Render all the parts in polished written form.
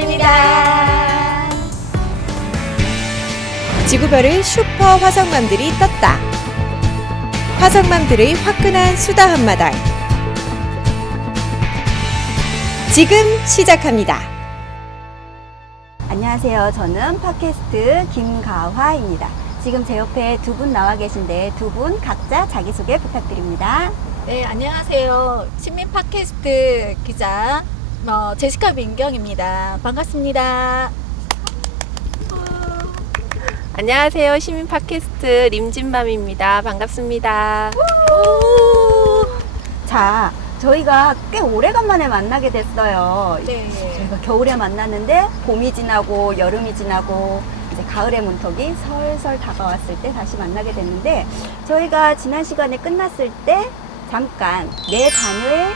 누나입니다. 지구별의 슈퍼 화성맘들이 떴다. 화성맘들의 화끈한 수다 한마당. 지금 시작합니다. 안녕하세요. 저는 팟캐스트 김가화입니다. 지금 제 옆에 두 분 나와 계신데 두 분 각자 자기소개 부탁드립니다. 네, 안녕하세요. 시민 팟캐스트 기자 제시카 민경입니다. 반갑습니다. 안녕하세요. 시민 팟캐스트 림진맘입니다. 반갑습니다. 자, 저희가 꽤 오래간만에 만나게 됐어요. 네. 저희가 겨울에 만났는데 봄이 지나고 여름이 지나고 이제 가을의 문턱이 설설 다가왔을 때 다시 만나게 됐는데, 저희가 지난 시간에 끝났을 때 잠깐 내 자녀의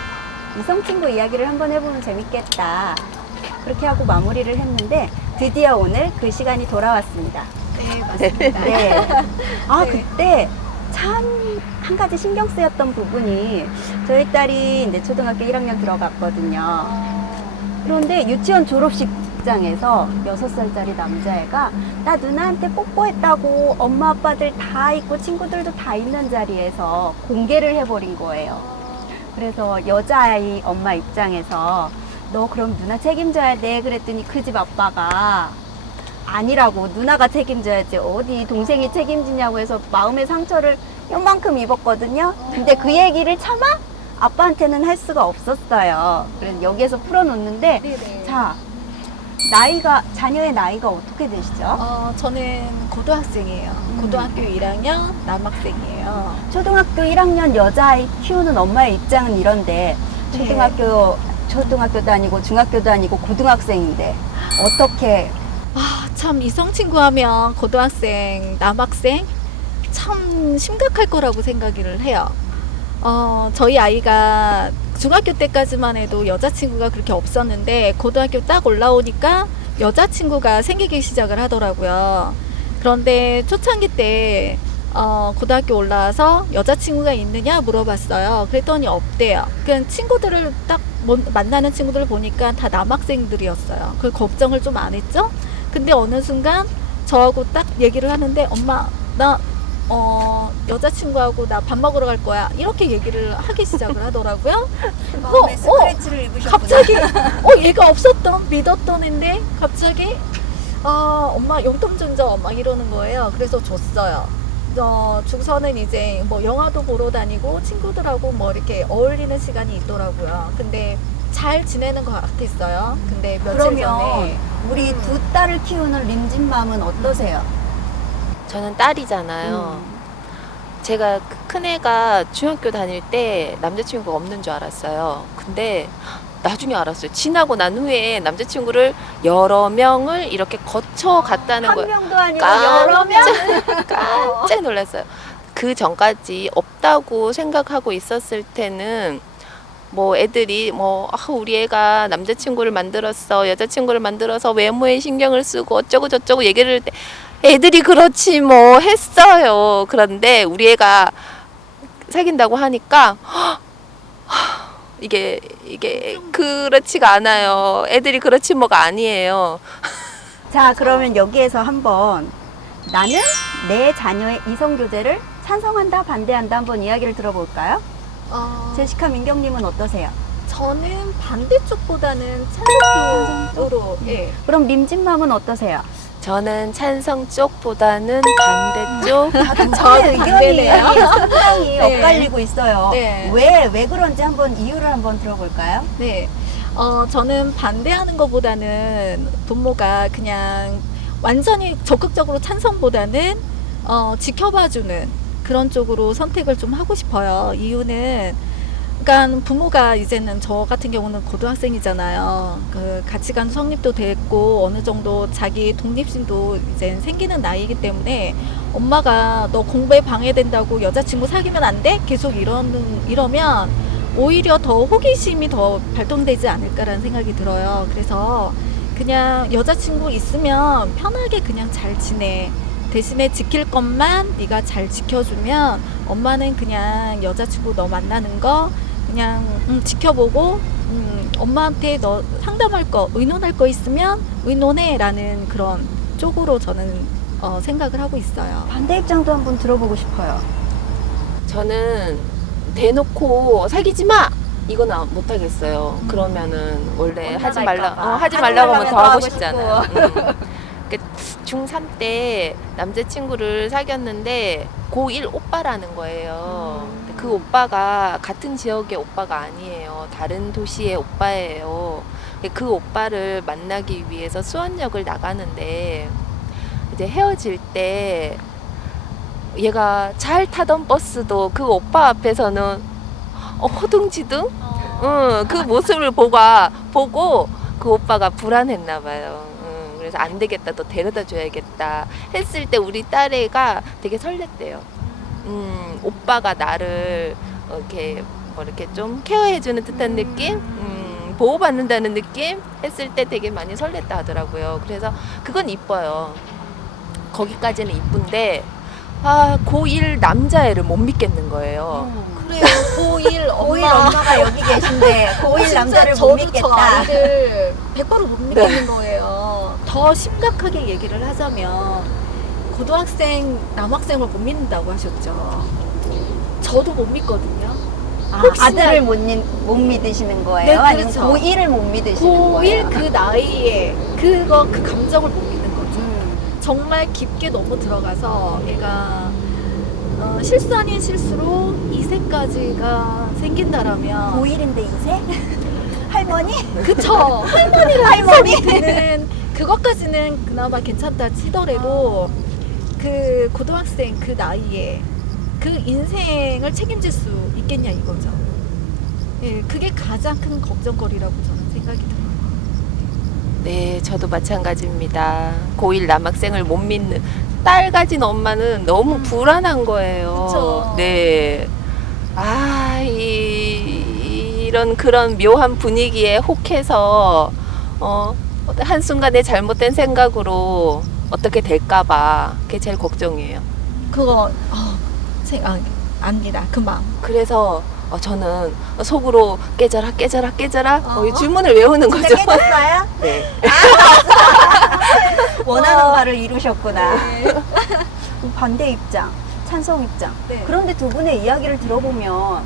이성친구 이야기를 한번 해보면 재밌겠다, 그렇게 하고 마무리를 했는데 드디어 오늘 그 시간이 돌아왔습니다. 네, 맞습니다. 네. 아, 네. 그때 참 한 가지 신경 쓰였던 부분이, 저희 딸이 이제 초등학교 1학년 들어갔거든요. 그런데 유치원 졸업식장에서 6살짜리 남자애가 나 누나한테 뽀뽀했다고 엄마 아빠들 다 있고 친구들도 다 있는 자리에서 공개를 해버린 거예요. 그래서 여자아이 엄마 입장에서 너 그럼 누나 책임져야 돼 그랬더니 그 집 아빠가 아니라고, 누나가 책임져야지 어디 동생이 책임지냐고 해서 마음의 상처를 요만큼 입었거든요. 근데 그 얘기를 차마 아빠한테는 할 수가 없었어요. 그래서 여기에서 풀어놓는데, 네네. 자, 자녀의 나이가 어떻게 되시죠? 저는 고등학생이에요. 고등학교 1학년 남학생이에요. 초등학교 1학년 여자아이 키우는 엄마의 입장은 이런데, 초등학교도 아니고 중학교도 아니고 고등학생인데 어떻게? 참 이성친구 하면 고등학생, 남학생 참 심각할 거라고 생각을 해요. 저희 아이가 중학교 때까지만 해도 여자친구가 그렇게 없었는데 고등학교 딱 올라오니까 여자친구가 생기기 시작을 하더라고요. 그런데 초창기 때 고등학교 올라와서 여자친구가 있느냐 물어봤어요. 그랬더니 없대요. 그냥 친구들을 딱 만나는 친구들을 보니까 다 남학생들이었어요. 그 걱정을 좀 안 했죠. 근데 어느 순간 저하고 딱 얘기를 하는데, 엄마 나 여자친구하고 나 밥 먹으러 갈 거야, 이렇게 얘기를 하기 시작을 하더라고요. 마음의 스크래치를 입으셨구나. 갑자기 얘가 믿었던 애인데 갑자기 엄마 용돈 좀 줘 막 이러는 거예요. 그래서 줬어요. 주고서는 이제 뭐 영화도 보러 다니고 친구들하고 뭐 이렇게 어울리는 시간이 있더라고요. 근데 잘 지내는 것 같았어요. 근데 며칠 그러면 전에 우리 두 딸을 키우는 림진맘은 어떠세요? 저는 딸이잖아요. 제가 그 큰애가 중학교 다닐 때 남자친구가 없는 줄 알았어요. 근데 나중에 알았어요. 지나고 난 후에 남자친구를 여러 명을 이렇게 거쳐 갔다는 한 거예요. 명도 아니고 여러 명? 깜짝 놀랐어요. 그 전까지 없다고 생각하고 있었을 때는 뭐 애들이 우리 애가 남자친구를 만들었어, 여자친구를 만들어서 외모에 신경을 쓰고 어쩌고 저쩌고 얘기를 할 때 애들이 그렇지 뭐 했어요. 그런데 우리 애가 사귄다고 하니까 이게 그렇지가 않아요. 애들이 그렇지 뭐가 아니에요. 자, 그러면 여기에서 한번 나는 내 자녀의 이성교제를 찬성한다 반대한다 한번 이야기를 들어볼까요? 제시카 민경님은 어떠세요? 저는 반대쪽보다는 찬성 쪽으로. 예. 그럼 림진맘은 어떠세요? 저는 찬성 쪽보다는 반대쪽. 저의 의견이 반대네요. 상당히 네. 엇갈리고 있어요. 네. 왜 그런지 한번 이유를 한번 들어볼까요? 네. 저는 반대하는 것보다는 부모가 그냥 완전히 적극적으로 찬성보다는 지켜봐주는 그런 쪽으로 선택을 좀 하고 싶어요. 이유는, 그러니까 부모가 이제는, 저 같은 경우는 고등학생이잖아요. 그 가치관 성립도 됐고 어느 정도 자기 독립심도 이제 생기는 나이이기 때문에 엄마가 너 공부에 방해된다고 여자친구 사귀면 안 돼? 계속 이러면 오히려 더 호기심이 더 발동되지 않을까라는 생각이 들어요. 그래서 그냥 여자친구 있으면 편하게 그냥 잘 지내. 대신에 지킬 것만 네가 잘 지켜주면 엄마는 그냥 여자친구 너 만나는 거 그냥 지켜보고 엄마한테 너 상담할 거, 의논할 거 있으면 의논해라는 그런 쪽으로 저는 생각을 하고 있어요. 반대 입장도 한번 들어보고 싶어요. 저는 대놓고 사귀지 마! 이건 못 하겠어요. 그러면은 원래 하지 말라, 봐. 하지 말라고 하면 더 하고 싶잖아요. 싶고. 중3 때 남자친구를 사귀었는데 고1 오빠라는 거예요. 근데 그 오빠가 같은 지역의 오빠가 아니에요. 다른 도시의 오빠예요. 그 오빠를 만나기 위해서 수원역을 나가는데 이제 헤어질 때 얘가 잘 타던 버스도 그 오빠 앞에서는 허둥지둥 그 모습을 보고 그 오빠가 불안했나 봐요. 그래서 안 되겠다, 또 데려다 줘야겠다 했을 때 우리 딸애가 되게 설렜대요. 오빠가 나를 이렇게 좀 케어해주는 듯한 느낌, 보호받는다는 느낌 했을 때 되게 많이 설렜다 하더라고요. 그래서 그건 이뻐요. 거기까지는 이쁜데 고1 남자애를 못 믿겠는 거예요. 그래요. 고1 고1 엄마가 여기 계신데 고1 남자를 못 저도 믿겠다. 저 아이를 100%못 믿겠는 거예요. 더 심각하게 얘기를 하자면 고등학생 남학생을 못 믿는다고 하셨죠. 저도 못 믿거든요. 아들을 못 믿으시는 거예요? 네, 아니면 그렇죠. 고1을 못 믿으시는 거예요? 고1 그 나이에 그 감정을 못 믿는 거죠. 정말 깊게 너무 들어가서 얘가 실수 아닌 실수로 2세까지가 생긴다라면 고1인데 2세? 할머니? 그쵸. 할머니가 할머니 드는 그것까지는 그나마 괜찮다 치더라도 그 고등학생 그 나이에 그 인생을 책임질 수 있겠냐 이거죠. 예, 그게 가장 큰 걱정거리라고 저는 생각이 들어요. 네, 저도 마찬가지입니다. 고1 남학생을 못 믿는 딸 가진 엄마는 너무 불안한 거예요. 그쵸. 네. 이런 그런 묘한 분위기에 혹해서 한순간에 잘못된 생각으로 어떻게 될까봐 그게 제일 걱정이에요. 그거 압니다. 그 마음. 그래서 저는 속으로 깨져라 이 주문을 외우는 거죠. 진짜 깨졌어요? 네. 원하는 바를 이루셨구나. 네. 반대 입장, 찬성 입장. 네. 그런데 두 분의 이야기를 들어보면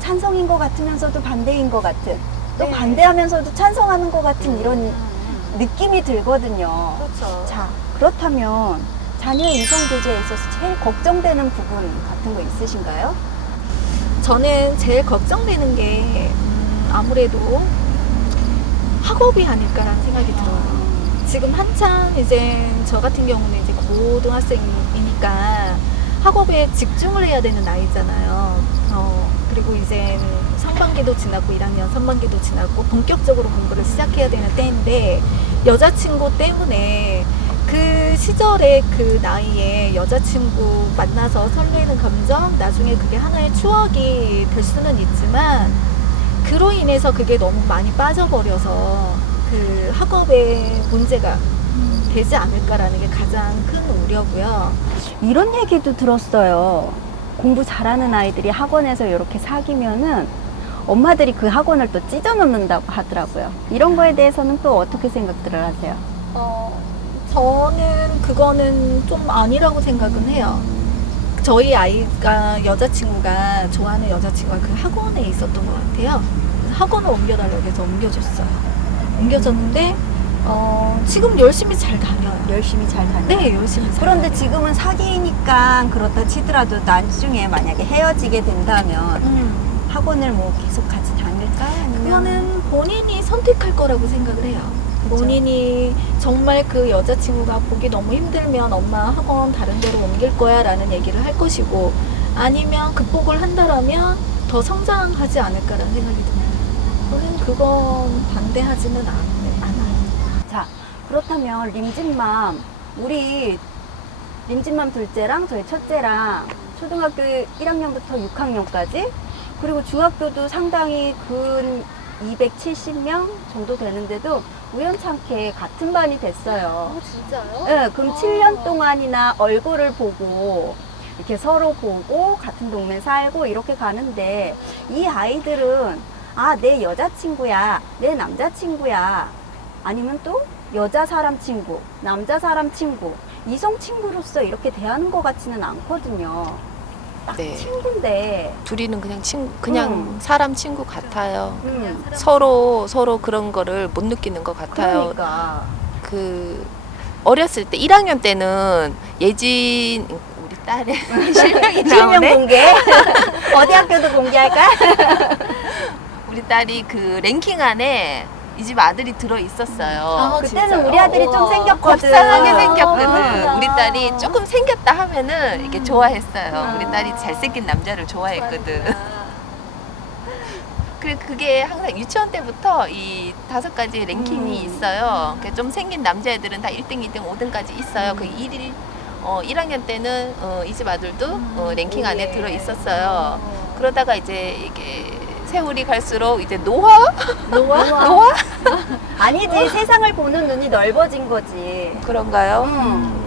찬성인 것 같으면서도 반대인 것 같은, 또 네. 반대하면서도 찬성하는 것 같은 이런 느낌이 들거든요. 그렇죠. 자, 그렇다면 자녀의 이성 교제에 있어서 제일 걱정되는 부분 같은 거 있으신가요? 저는 제일 걱정되는 게 아무래도 학업이 아닐까라는 생각이 들어요. 지금 한창 이제 저 같은 경우는 이제 고등학생이니까 학업에 집중을 해야 되는 나이잖아요. 그리고 이제 상반기도 지났고 1학년 3반기도 지났고 본격적으로 공부를 시작해야 되는 때인데 여자친구 때문에 그 시절에 그 나이에 여자친구 만나서 설레는 감정, 나중에 그게 하나의 추억이 될 수는 있지만 그로 인해서 그게 너무 많이 빠져버려서 그 학업에 문제가 되지 않을까라는 게 가장 큰 우려고요. 이런 얘기도 들었어요. 공부 잘하는 아이들이 학원에서 이렇게 사귀면은 엄마들이 그 학원을 또 찢어놓는다고 하더라고요. 이런 거에 대해서는 또 어떻게 생각들을 하세요? 저는 그거는 좀 아니라고 생각은 해요. 저희 아이가 여자친구가 좋아하는 여자친구가 그 학원에 있었던 것 같아요. 그래서 학원을 옮겨달라고 해서 옮겨줬어요. 옮겨줬는데 지금 열심히 잘 다녀요. 열심히 잘 다녀요. 네, 열심히 잘 그런데 지금은 사귀니까 그렇다 치더라도 나중에 만약에 헤어지게 된다면 학원을 뭐 계속 같이 다닐까? 아니면 그거는 본인이 선택할 거라고 생각을 해요. 그쵸. 본인이 정말 그 여자친구가 보기 너무 힘들면 엄마 학원 다른 데로 옮길 거야 라는 얘기를 할 것이고 아니면 극복을 한다라면 더 성장하지 않을까라는 생각이 듭니다. 저는 그건 반대하지는 않아요. 자, 그렇다면 림진맘, 우리 림진맘 둘째랑 저희 첫째랑 초등학교 1학년부터 6학년까지 그리고 중학교도 상당히 근 270명 정도 되는데도 우연찮게 같은 반이 됐어요. 진짜요? 네, 그럼 7년 동안이나 얼굴을 보고 이렇게 서로 보고 같은 동네 살고 이렇게 가는데 이 아이들은 아, 내 여자친구야, 내 남자친구야. 아니면 또 여자 사람 친구, 남자 사람 친구, 이성 친구로서 이렇게 대하는 것 같지는 않거든요. 딱 네. 친구인데. 둘이는 그냥 사람 친구 같아요. 그냥 서로 그런 거를 못 느끼는 것 같아요. 그러니까. 그 어렸을 때 1학년 때는 예진 우리 딸의 실명이 실명 나오네. 공개? 어디 학교도 공개할까? 우리 딸이 그 랭킹 안에 이 집 아들이 들어 있었어요. 그때는 진짜요? 우리 아들이 좀 우와. 생겼거든. 곱상하게 아, 생겼거든. 그렇구나. 우리 딸이 조금 생겼다 하면은 이렇게 좋아했어요. 아. 우리 딸이 잘생긴 남자를 좋아했거든. 그게 항상 유치원 때부터 이 5가지 랭킹이 있어요. 그러니까 좀 생긴 남자애들은 다 1등, 2등, 5등까지 있어요. 그 1학년 때는 이 집 아들도 랭킹 안에 들어 있었어요. 그러다가 이제 이게 세월이 갈수록 이제 노화? 아니지, 세상을 보는 눈이 넓어진 거지. 그런가요?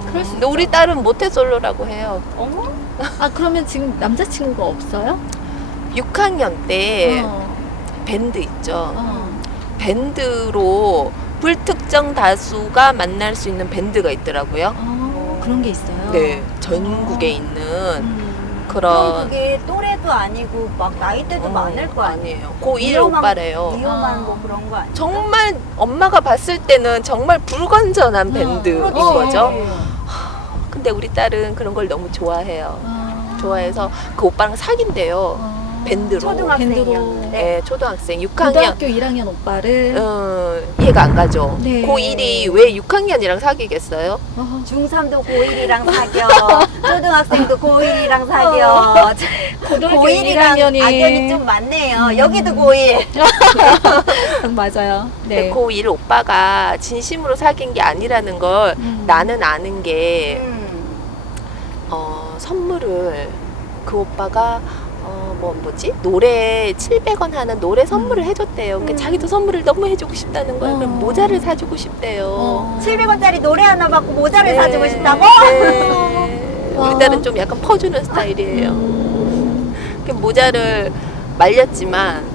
그럴 수 근데 우리 딸은 모태솔로라고 해요. 어머? 아, 그러면 지금 남자친구가 없어요? 6학년 때 어. 밴드 있죠. 어. 밴드로 불특정 다수가 만날 수 있는 밴드가 있더라고요. 그런 게 있어요? 네, 전국에 있는 그럼 그런 그게 또래도 아니고 막 나이대도 많을 거 아니에요. 고1 오빠래요. 위험한 아. 뭐 그런 거 아니에요? 정말 엄마가 봤을 때는 정말 불건전한 밴드인 그렇지. 거죠. 근데 우리 딸은 그런 걸 너무 좋아해요. 좋아해서 그 오빠랑 사귄대요. 밴드로. 초등학생이었는데. 네, 초등학생 6학년. 고등학교 1학년 오빠를 이해가 안 가죠. 네. 고1이 왜 6학년이랑 사귀겠어요? 중3도 고1이랑 사겨. 초등학생도 고1이랑 사겨. 고등학교 고1이랑 1학년이 악연이 좀 많네요. 여기도 고1. 맞아요. 근데 네. 고1 오빠가 진심으로 사귄 게 아니라는 걸 나는 아는 게 선물을 그 오빠가 노래 700원 하는 노래 선물을 해줬대요. 그러니까 자기도 선물을 너무 해주고 싶다는 거예요. 그럼 모자를 사주고 싶대요. 700원짜리 노래 하나 받고 모자를 네. 사주고 싶다고? 네. 우리 딸은 좀 약간 퍼주는 스타일이에요. 그 모자를 말렸지만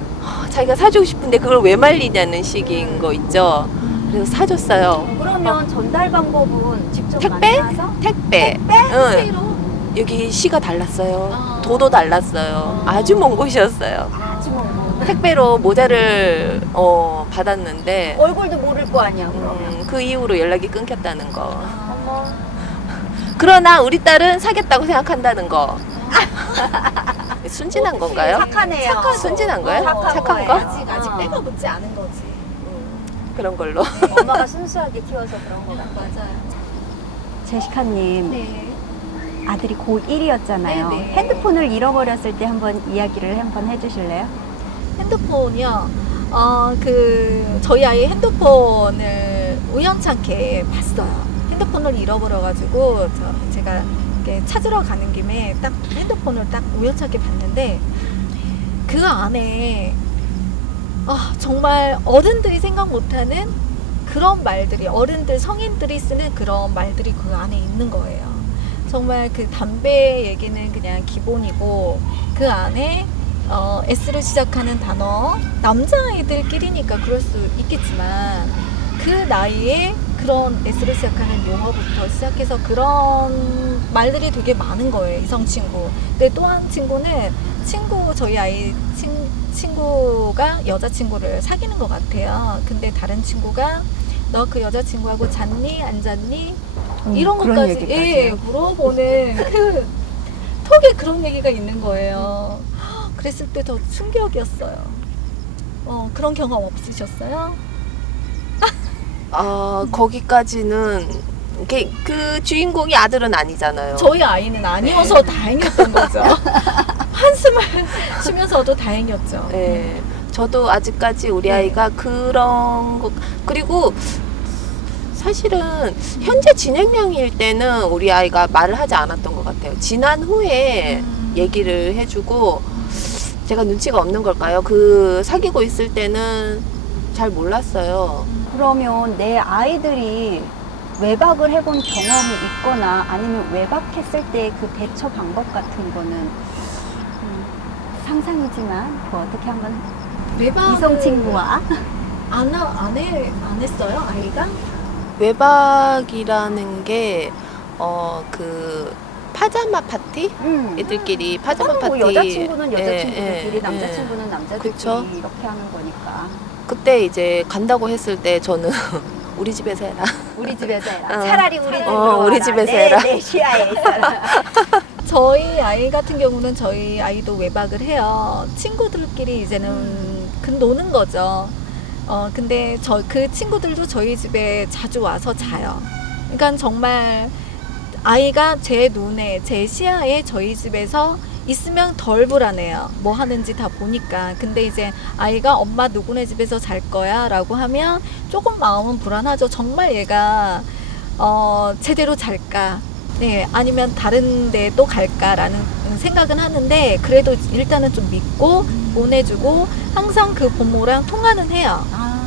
자기가 사주고 싶은데 그걸 왜 말리냐는 식인 거 있죠. 그래서 사줬어요. 그러면 전달 방법은 직접 택배? 만나서? 택배. 응. 여기 시가 달랐어요. 도도 달랐어요. 아주 먼 곳이었어요. 아주 뭐 택배로 모자를 받았는데 얼굴도 모를 거 아니야, 그러면. 그 이후로 연락이 끊겼다는 거. 그러나 우리 딸은 사겠다고 생각한다는 거. 순진한 건가요? 착하네요. 순진한 거예요? 착한 착한 거예요. 거? 아직 때가 묻지 않은 거지. 그런 걸로. 엄마가 순수하게 키워서 그런 거 같아요. 맞아요. 제시카님, 네. 아들이 고1이었잖아요. 네네. 핸드폰을 잃어버렸을 때 한번 이야기를 한번 해주실래요? 핸드폰이요. 저희 아이 핸드폰을 우연찮게 봤어요. 핸드폰을 잃어버려가지고 제가 이렇게 찾으러 가는 김에 딱 핸드폰을 딱 우연찮게 봤는데 그 안에 정말 어른들이 생각 못하는 그런 말들이 어른들 성인들이 쓰는 그런 말들이 그 안에 있는 거예요. 정말 그 담배 얘기는 그냥 기본이고 그 안에 S로 시작하는 단어 남자아이들끼리니까 그럴 수 있겠지만 그 나이에 그런 S로 시작하는 용어부터 시작해서 그런 말들이 되게 많은 거예요. 이성 친구. 근데 또 한 친구는 저희 아이 친구가 여자친구를 사귀는 것 같아요. 근데 다른 친구가 너 그 여자친구하고 잤니? 안 잤니? 이런 그런 것까지 얘기까지요? 물어보는 그 톡에 그런 얘기가 있는 거예요. 그랬을 때 더 충격이었어요. 그런 경험 없으셨어요? 거기까지는 그 주인공이 아들은 아니잖아요. 저희 아이는 아니어서 다행이었던 거죠. 한숨을 쉬면서도 다행이었죠. 네. 저도 아직까지 우리 아이가 그런 거 그리고 사실은 현재 진행형일 때는 우리 아이가 말을 하지 않았던 것 같아요. 지난 후에 얘기를 해주고 제가 눈치가 없는 걸까요? 그 사귀고 있을 때는 잘 몰랐어요. 그러면 내 아이들이 외박을 해본 경험이 있거나 아니면 외박했을 때 그 대처 방법 같은 거는 상상이지만 그거 어떻게 한번 외박 이성 친구와. 안 했어요 아이가? 외박이라는 게 그 파자마 파티? 음. 애들끼리 파자마 파티. 뭐 여자친구는 예, 여자친구들끼리, 예, 남자친구는 남자들끼리 그쵸. 이렇게 하는 거니까. 그때 이제 간다고 했을 때 저는 우리 집에서 해라. 우리 집에서 해라. 어. 차라리 우리 집으로 우리 와라. 집에서 내, 해라. 내 시야에 있어라. 저희 아이 같은 경우는 저희 아이도 외박을 해요. 친구들끼리 이제는 노는 거죠. 근데 그 친구들도 저희 집에 자주 와서 자요. 그러니까 정말 아이가 제 눈에, 제 시야에 저희 집에서 있으면 덜 불안해요. 뭐 하는지 다 보니까. 근데 이제 아이가 엄마 누구네 집에서 잘 거야 라고 하면 조금 마음은 불안하죠. 정말 얘가 제대로 잘까? 네, 아니면 다른 데도 갈까라는 생각은 하는데 그래도 일단은 좀 믿고 보내주고 항상 그 부모랑 통화는 해요.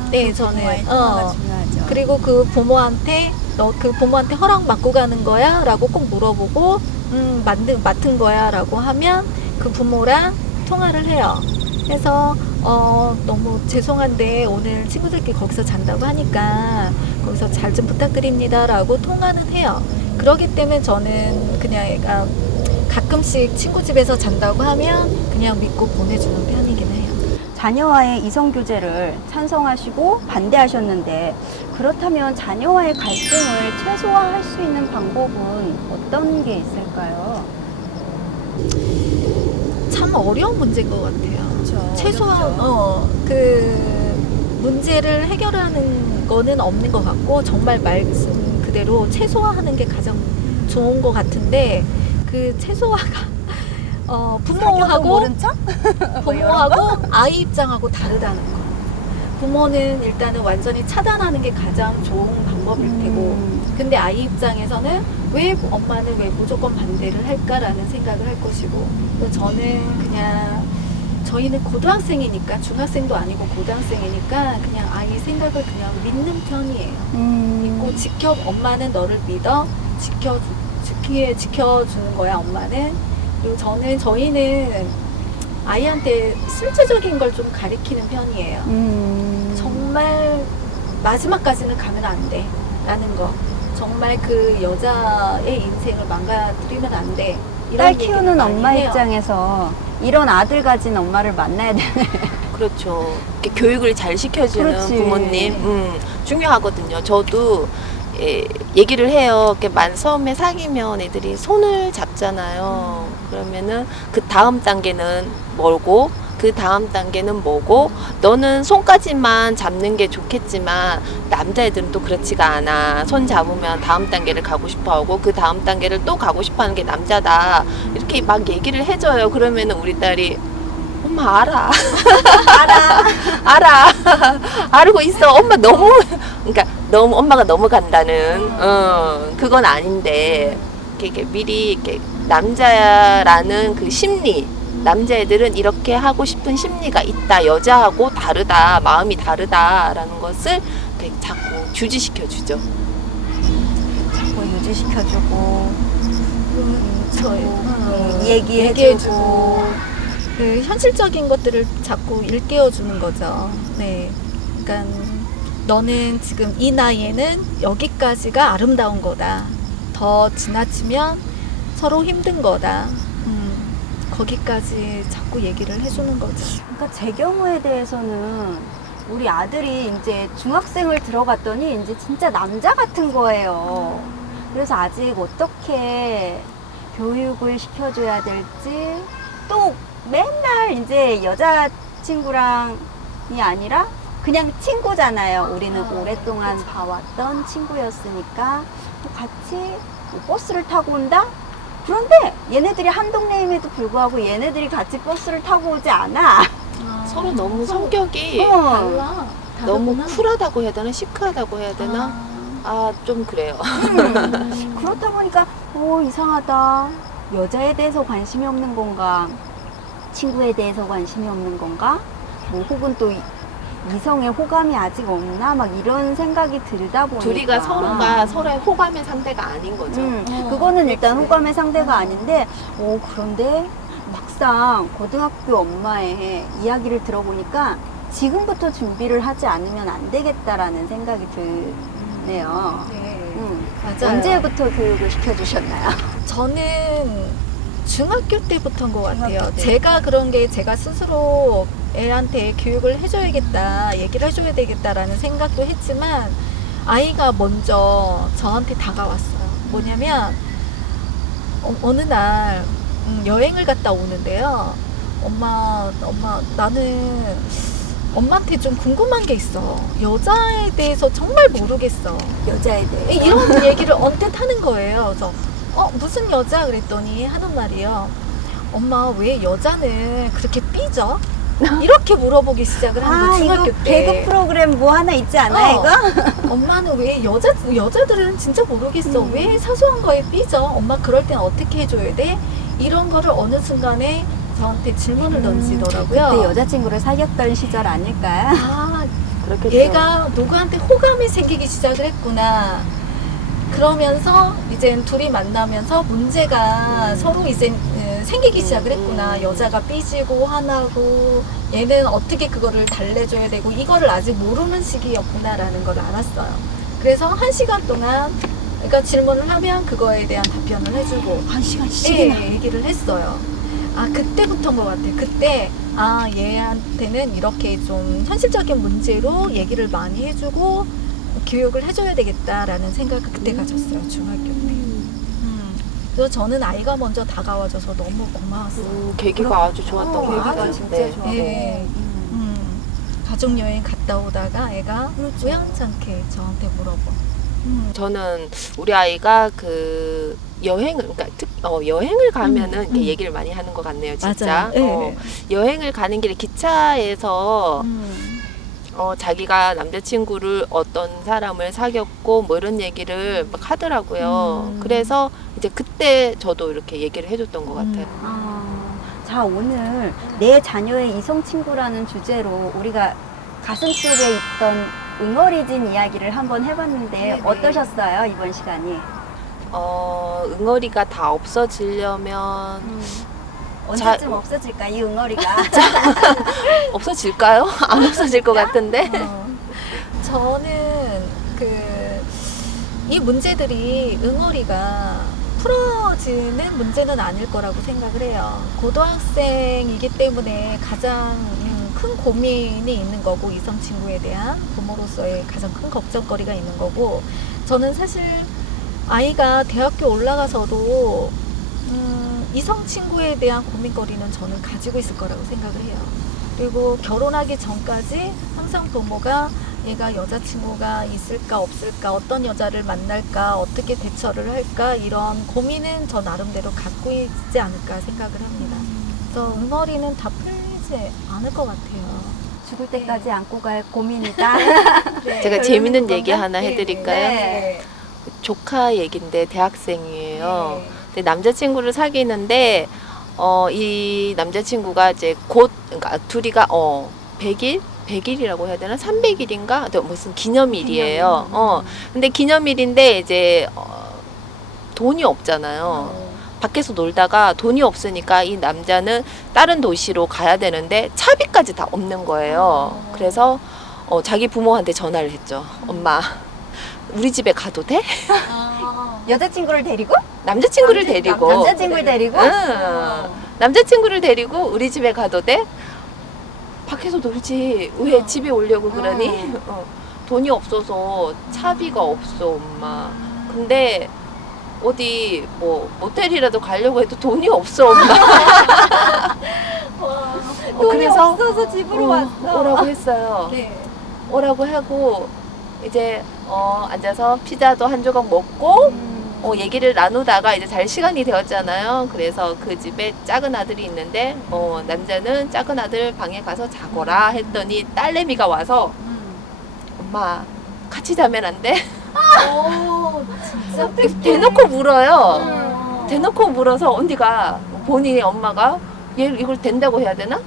네, 저는 통화가 중요하죠. 그리고 그 부모한테 너 그 부모한테 허락 받고 가는 거야? 라고 꼭 물어보고 맡은 거야? 라고 하면 그 부모랑 통화를 해요. 그래서 너무 죄송한데 오늘 친구들끼리 거기서 잔다고 하니까 거기서 잘 좀 부탁드립니다 라고 통화는 해요. 그러기 때문에 저는 그냥 애가 가끔씩 친구 집에서 잔다고 하면 그냥 믿고 보내주는 편이긴 해요. 자녀와의 이성 교제를 찬성하시고 반대하셨는데 그렇다면 자녀와의 갈등을 최소화할 수 있는 방법은 어떤 게 있을까요? 참 어려운 문제인 것 같아요. 그렇죠. 최소한 그 문제를 해결하는 거는 없는 것 같고 정말 말씀 그대로 최소화하는 게 가장 좋은 것 같은데 그 최소화가 부모하고 모른 척? 뭐 이런 거? 부모하고 아이 입장하고 다르다는 거. 부모는 일단은 완전히 차단하는 게 가장 좋은 방법일 테고 근데 아이 입장에서는 왜 엄마는 왜 무조건 반대를 할까라는 생각을 할 것이고 그래서 저는 그냥 저희는 고등학생이니까 중학생도 아니고 고등학생이니까 그냥 아이 생각을 그냥 믿는 편이에요. 믿고 엄마는 너를 믿어 지켜주는 거야 엄마는. 그리고 저희는 아이한테 실제적인 걸 좀 가리키는 편이에요. 정말 마지막까지는 가면 안 돼 라는 거. 정말 그 여자의 인생을 망가뜨리면 안 돼. 딸 이런 키우는 얘기를 많이 엄마 해요. 입장에서 이런 아들 가진 엄마를 만나야 되네. 그렇죠. 이렇게 교육을 잘 시켜주는 그렇지. 부모님 중요하거든요. 저도 얘기를 해요. 이렇게 처음에 사귀면 애들이 손을 잡잖아요. 그러면은 그 다음 단계는 뭐고 그 다음 단계는 뭐고 너는 손까지만 잡는 게 좋겠지만 남자애들은 또 그렇지가 않아. 손 잡으면 다음 단계를 가고 싶어하고 그 다음 단계를 또 가고 싶어하는 게 남자다. 이렇게 막 얘기를 해줘요. 그러면은 우리 딸이 엄마 알아. 알아. 알고 있어. 엄마 너무 그러니까 너무 엄마가 너무 간다는 그건 아닌데 이렇게 미리 이렇게 남자라는 그 심리 남자애들은 이렇게 하고 싶은 심리가 있다. 여자하고 다르다. 마음이 다르다라는 것을 이렇게 자꾸 주지시켜주죠. 자꾸 유지시켜주고 얘기해주고 그 현실적인 것들을 자꾸 일깨워주는 거죠. 네, 그러니까 너는 지금 이 나이에는 여기까지가 아름다운 거다. 더 지나치면 서로 힘든 거다. 거기까지 자꾸 얘기를 해주는 거죠. 그러니까 제 경우에 대해서는 우리 아들이 이제 중학생을 들어갔더니 이제 진짜 남자 같은 거예요. 그래서 아직 어떻게 교육을 시켜줘야 될지 또 맨날 이제 여자친구랑이 아니라 그냥 친구잖아요. 우리는 오랫동안 봐왔던 친구였으니까 같이 버스를 타고 온다? 그런데 얘네들이 한 동네임에도 불구하고 얘네들이 같이 버스를 타고 오지 않아. 서로 너무 성격이 달라. 너무 다르구나. 쿨하다고 해야 되나 시크하다고 해야 되나 좀 그래요. 그렇다 보니까 이상하다. 여자에 대해서 관심이 없는 건가? 친구에 대해서 관심이 없는 건가? 뭐 혹은 또 이성의 호감이 아직 없나? 막 이런 생각이 들다 보니까 둘이가 서로가 서로의 호감의 상대가 아닌 거죠. 그거는 일단 호감의 상대가 아닌데 그런데 막상 고등학교 엄마의 이야기를 들어보니까 지금부터 준비를 하지 않으면 안 되겠다라는 생각이 드네요. 네. 맞아요. 언제부터 교육을 시켜주셨나요? 저는 중학교 때부터인 것 같아요. 중학교 때. 제가 그런 게 제가 스스로 애한테 교육을 해줘야겠다, 얘기를 해줘야 되겠다라는 생각도 했지만 아이가 먼저 저한테 다가왔어요. 뭐냐면 어느 날 여행을 갔다 오는데요. 엄마 나는 엄마한테 좀 궁금한 게 있어. 여자에 대해서 정말 모르겠어. 여자에 대해. 이런 얘기를 언뜻 하는 거예요. 그래서 무슨 여자? 그랬더니 하는 말이요. 엄마 왜 여자는 그렇게 삐져? 이렇게 물어보기 시작을 하는 거예요. 중학교 이거 때. 배그 프로그램 뭐 하나 있지 않아요, 이거? 엄마는 왜 여자들은 진짜 모르겠어. 왜 사소한 거에 삐져? 엄마 그럴 땐 어떻게 해줘야 돼? 이런 거를 어느 순간에 저한테 질문을 던지더라고요. 그때 여자친구를 사귀었던 시절 아닐까요? 아, 그렇겠죠. 얘가 누구한테 호감이 생기기 시작을 했구나. 그러면서 이제 둘이 만나면서 문제가 서로 이제 생기기 시작을 했구나. 여자가 삐지고 화나고 얘는 어떻게 그거를 달래줘야 되고 이거를 아직 모르는 시기였구나라는 걸 알았어요. 그래서 1시간 동안 그러니까 질문을 하면 그거에 대한 답변을 해주고 1시간씩이나. 예, 얘기를 했어요. 아, 그때부터인 것 같아요. 그때 얘한테는 이렇게 좀 현실적인 문제로 얘기를 많이 해주고 교육을 해줘야 되겠다라는 생각을 그때 가졌어요. 중학교 때. 그래서 저는 아이가 먼저 다가와줘서 너무 고마웠어요. 계기가 아주 좋았던 것 계기가 같아요. 진짜 네. 좋아. 예. 가족여행 갔다 오다가 애가 우연찮게 저한테 물어봐. 저는 우리 아이가 그 여행을 그러니까 여행을 가면은 이렇게 얘기를 많이 하는 것 같네요, 진짜. 맞아요. 예. 여행을 가는 길에 기차에서 자기가 남자친구를 어떤 사람을 사귀었고 뭐 이런 얘기를 막 하더라고요. 그래서 이제 그때 저도 이렇게 얘기를 해줬던 것 같아요. 자, 오늘 내 자녀의 이성 친구라는 주제로 우리가 가슴 속에 있던 응어리진 이야기를 한번 해봤는데 네네. 어떠셨어요, 이번 시간이? 응어리가 다 없어지려면 언제쯤 없어질까, 이 응어리가? 없어질까요? 안 없어질 것 같은데. 저는 이 문제들이 응어리가 풀어지는 문제는 아닐 거라고 생각을 해요. 고등학생이기 때문에 가장 큰 고민이 있는 거고, 이성 친구에 대한 부모로서의 가장 큰 걱정거리가 있는 거고, 저는 사실 아이가 대학교 올라가서도 이성 친구에 대한 고민거리는 저는 가지고 있을 거라고 생각을 해요. 그리고 결혼하기 전까지 항상 부모가 얘가 여자친구가 있을까 없을까, 어떤 여자를 만날까, 어떻게 대처를 할까, 이런 고민은 저 나름대로 갖고 있지 않을까 생각을 합니다. 그래서 응어리는 다 풀리지 않을 것 같아요. 죽을 때까지 안고 갈 고민이다. 네. 제가 재밌는 얘기 하나 네, 해드릴까요? 네. 조카 얘긴데 대학생이에요. 네. 근데 남자친구를 사귀는데 이 남자친구가 이제 곧 그러니까 둘이가 100일이라고 해야 되나? 300일인가? 무슨 기념일이에요. 근데 기념일인데 이제 돈이 없잖아요. 밖에서 놀다가 돈이 없으니까 이 남자는 다른 도시로 가야 되는데 차비까지 다 없는 거예요. 그래서 자기 부모한테 전화를 했죠. 엄마, 우리 집에 가도 돼? 여자친구를 데리고? 남자친구를 데리고. 남자친구를 데리고? 응. 남자친구를 데리고 우리 집에 가도 돼? 밖에서 놀지. 왜 집에 오려고 그러니? 돈이 없어서 차비가 없어, 엄마. 근데 어디 뭐 모텔이라도 가려고 해도 돈이 없어, 엄마. 돈이 그래서 없어서 집으로 왔어. 오라고 했어요. 네. 오라고 하고 이제 앉아서 피자도 한 조각 먹고 얘기를 나누다가 이제 잘 시간이 되었잖아요. 그래서 그 집에 작은 아들이 있는데 남자는 작은 아들 방에 가서 자거라 했더니 딸내미가 와서 엄마 같이 자면 안 돼? 진짜? 대놓고 물어요. 대놓고 물어서 언니가 본인의 엄마가 얘 이걸 된다고 해야 되나?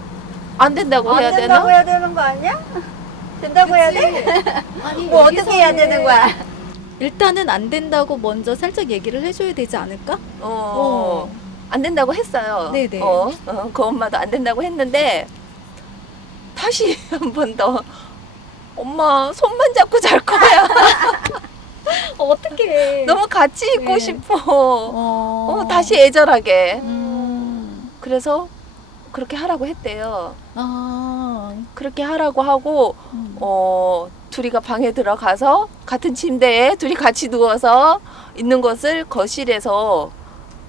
안 된다고 해야 안 되나? 된다고 해야 되는 거 아니야? 된다고 해야 돼? 아니, 뭐 어떻게 해야 되는 거야? 일단은 안 된다고 먼저 살짝 얘기를 해줘야 되지 않을까? 안 된다고 했어요. 네네. 그 엄마도 안 된다고 했는데 다시 한 번 더 엄마 손만 잡고 잘 거야. 어떻게? 너무 같이 있고 네. 싶어. 다시 애절하게. 음. 그래서 그렇게 하라고 했대요. 아. 그렇게 하라고 하고 둘이가 방에 들어가서 같은 침대에 둘이 같이 누워서 있는 것을 거실에서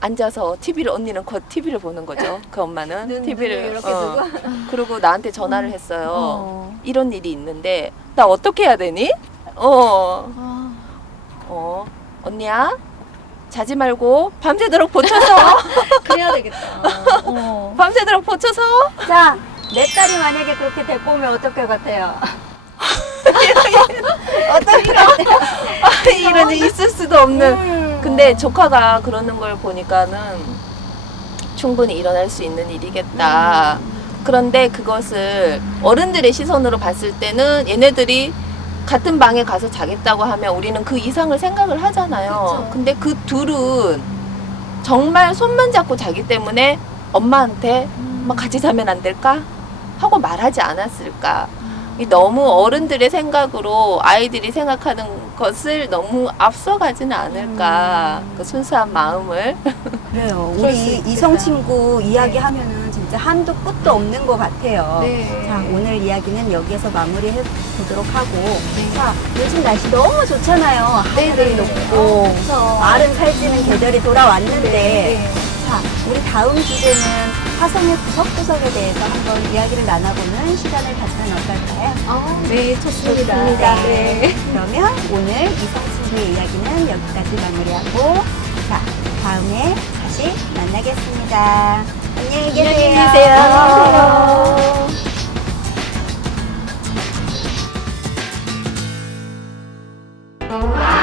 앉아서 TV를 언니는 TV를 보는 거죠. 그 엄마는 눈 TV를 이렇게 두고. 그리고 나한테 전화를 했어요. 어. 이런 일이 있는데 나 어떻게 해야 되니? 아. 언니야 자지 말고 밤새도록 보쳐서 그래야 되겠다. 밤새도록 보쳐서 자, 내 딸이 만약에 그렇게 데리고 오면 어떨 것 같아요? 어떨 것 같아요? 이런 일 있을 수도 없는. 근데 조카가 그러는 걸 보니까는 충분히 일어날 수 있는 일이겠다. 그런데 그것을 어른들의 시선으로 봤을 때는 얘네들이 같은 방에 가서 자겠다고 하면 우리는 그 이상을 생각을 하잖아요. 그쵸. 근데 그 둘은 정말 손만 잡고 자기 때문에 엄마한테 막 같이 자면 안 될까? 하고 말하지 않았을까? 이 너무 어른들의 생각으로 아이들이 생각하는 것을 너무 앞서가지는 않을까? 그 순수한 마음을. 그래요. 그럴 수 우리 있겠다. 이성 친구 이야기하면은 진짜 한도 끝도 없는 것 같아요. 네. 자, 오늘 이야기는 여기에서 마무리해 보도록 하고. 자, 요즘 날씨 너무 좋잖아요. 하늘이 높고 마른 살찌는 계절이 돌아왔는데. 네. 자, 우리 다음 주제는 화성의 구석구석에 대해서 한번 이야기를 나눠보는 시간을 가지면 어떨까요? 네, 좋습니다. 네. 그러면 오늘 이성 친구의 이야기는 여기까지 마무리하고, 자, 다음에 다시 만나겠습니다. 안녕히 계세요. 안녕히 계세요. 안녕히 계세요.